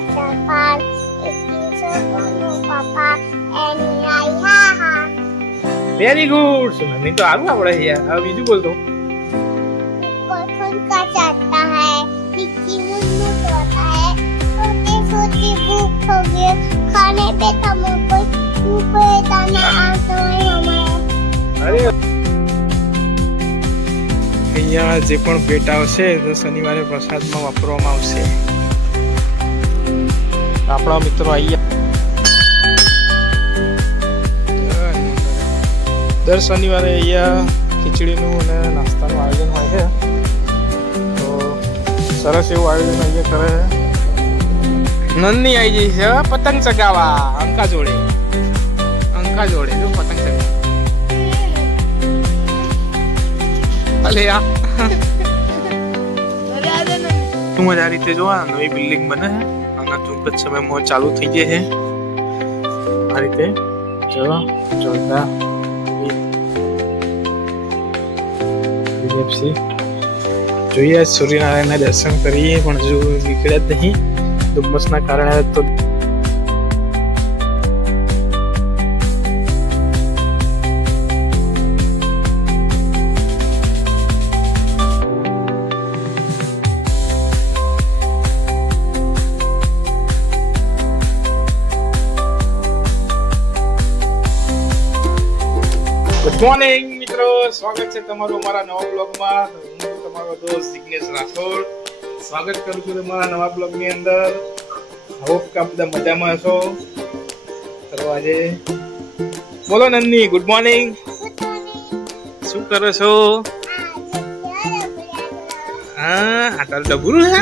extra fun. If you so no papa and I ha ha. Very good સુનંદની તો સારું આવડે છે યાર હવે બીજું બોલતો कौन का चाहता है मिक्की मुन्नू तोता है छोटे छोटे भूख हो गए खाने पे हम कोई ऊपर दाना आता है हमारा અરે અહીંયા જે પણ ભેટ આવશે તો શનિવારે પ્રસાદમાં વાપરવામાં આવશે આપણા મિત્રો અહીંયા. દર શનિવારે અહીંયા ખીચડીનું અને નાસ્તાનું આયોજન હોય છે. તો સરસ એવું આયોજન અહીંયા કરે છે. નંદની આવી જઈ છે પતંગ ચગાવા અંકા જોડે. અંકા જોડે જો પતંગ ચગાવા અલે આ. તું મજા રીતે જોવા નવી બિલ્ડિંગ બને. છે આના ટૂંક જ સમયમાં ચાલુ થઈ જાય છે. આ રીતે જો જોતા બીએફસી જોઈએ સૂર્યનારાયણના દર્શન કરીએ, પણ જો નીકળ્યા જ નહીં. ધુમ્મસના કારણે તો મોર્નિંગ મિત્રો. સ્વાગત છે તમારું અમારા નવા બ્લોગમાં. હું તમારો દોસ્ત જિગ્નેશ રાઠોડ. સ્વાગત કરું છું તમારા નવા બ્લોગની અંદર. હોપ કે આપ બધા મજામાં હશો. તો આજે બોલો નંદની ગુડ મોર્નિંગ શું કરો છો? હા, આ તારું ડબરું હે,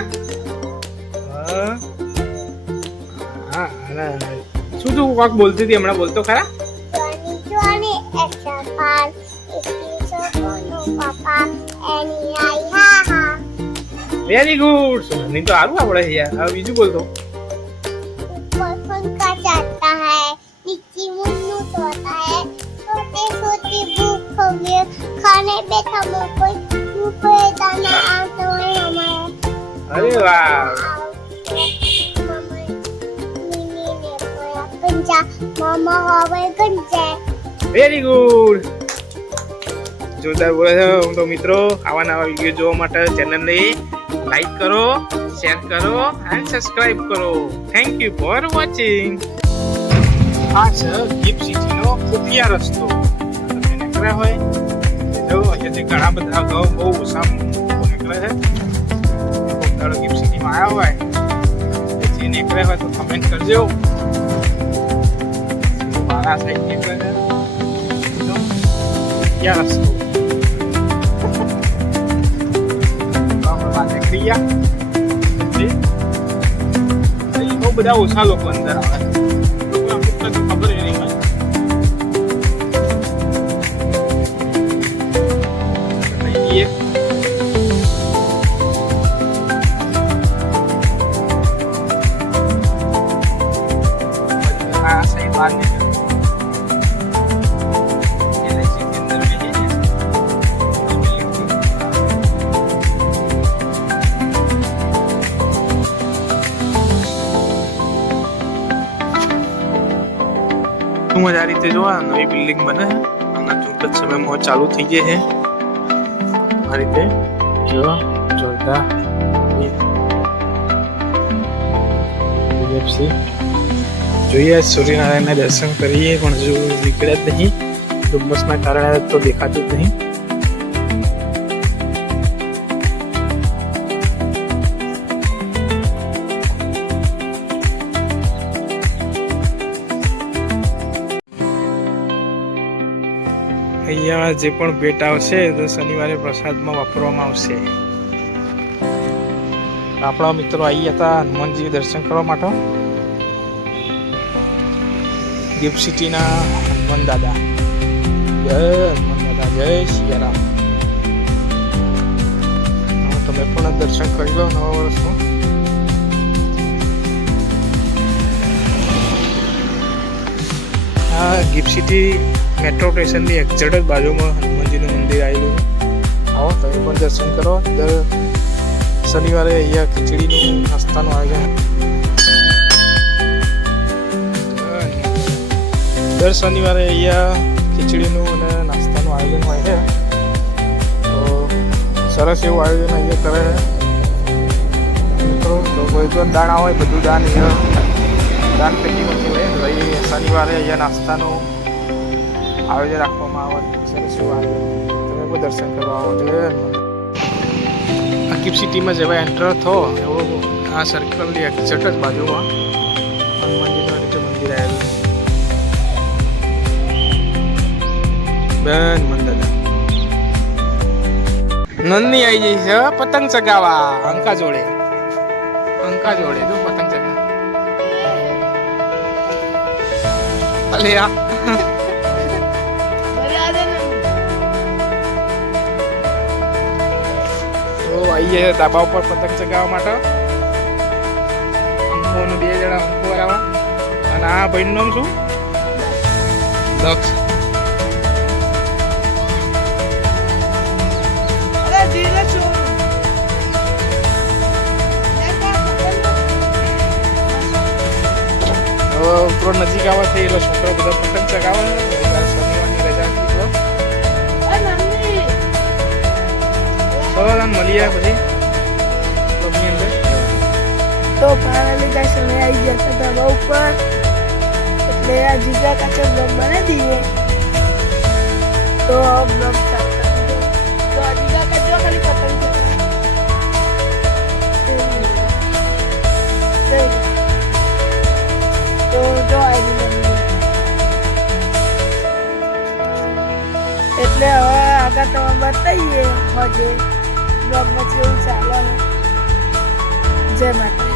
હા હા. શું તું કોક બોલતી હતી? હમણાં બોલતો ખરા? papa and I ha ha. Very good સુનંદની તો સારું આવડે છે યાર હવે બીજું બોલતો कौन का चाहता है मिक्की मुन्नू तोता है छोटे छोटे भूख हो गए खाने पे हम कोई ऊपर दाना आता है हमारा અરે વાહ મામા હવે ગંજે વેરી ગુડ જોરદાર બોલે છે. હું તો મિત્રો આવા વીડિયો જોવા માટે ચેનલને લાઈક કરો શેર કરો એન્ડ સબસ્ક્રાઇબ કરો. થેન્ક યુ ફોર વોચિંગ આ છે સિટીનો ખુફિયા રસ્તો. તમે નીકળ્યા હોય, જો અહીંયાથી ઘણા બધા ઘઉં બહુ ઓછા નીકળે છે. કોક દાડો સિટીમાં આવ્યા હોય જે નીકળ્યા હોય તો કમેન્ટ કરજો. મારા સાઈડ નીકળે છે. રસ્તો. તો નીકળી ગયા બહુ બધા ઓછા લોકો અંદર આવે તું આ રીતે જોવા નવી બિલ્ડિંગ બને છે અને ટૂંક જ સમયમાં ચાલુ થઈ જાય છે આ રીતે જો જોરદાર જોઈએ સૂર્યનારાયણના દર્શન કરીએ, પણ જો નીકળ્યા જ નહીં ધુમ્મસના કારણે તો દેખાતું જ નહીં. અહીંયા જે પણ ભેટ આવશે તો શનિવારે પ્રસાદમાં વાપરવામાં આવશે. આપણા મિત્રો આવી હતા હનુમાનજી દર્શન કરવા માટે. ગિફ્ટ સિટીના હનુમાન દાદા. જય હનુમાન દાદા, જય સિયારામ તમે પણ દર્શન કરી લો નવા વર્ષનું. આ ગિફ્ટ સિટી મેટ્રો સ્ટેશનની એક્ઝેટ જ બાજુમાં હનુમાનજીનું મંદિર આવેલું આવો, તમે પણ દર્શન કરો. દર શનિવારે અહીંયા ખીચડીનું નાસ્તાનું આયોજન. દર શનિવારે અહીંયા ખીચડીનું અને નાસ્તાનું આયોજન હોય છે. તો સરસ એવું આયોજન અહીંયા કરે છે. મિત્રો, તો કોઈ પણ દાણા હોય, બધું દાન અહીંયા દાન પેટીમાંથી લઈ શનિવારે અહીંયા નાસ્તાનું આયોજન રાખવામાં આવે છે. સરસ એવું આયોજન તમે કોઈ દર્શન કરવા આવો છે અકીબ સિટીમાં જેવા એન્ટર થો એવો આ સર્કલની એક્ઝેક્ટ જ બાજુમાં હનુમાનજીનું રીતે મંદિર આવેલું છે બેન મંદિર નંદની આવી જઈ છે પતંગ ચગાવા અંકા જોડે અંકા જોડે જો પતંગ ચગા અલે આ તો આવીએ છે ધાબા ઉપર પતંગ ચગાવવા માટે અંકો અને બે જણા અંકો વાળા અને આ ભાઈનું નામ શું દક્ષ હવે ઉતરો નજીક આવે છે એટલે છોકરો બધા પતંગ ચગાવે ચલો તાન મળીએ પછી ક્લબની અંદર તો ફાઇનલી ગાઈસ અમે આવી ગયા હતા ધાબા ઉપર એટલે આ જીગા કાચો બ્લોગ બનાવી દઈએ તો બ્લોગ ચાલુ કરી દો તો આ જીગા કાચો ખાલી પતંગ ચગાવે. તો જો આવી ગયું એટલે હવે આગળ તમે બતાવીએ હજે બ્લોગમાં કેવું ચાલે? જય માતા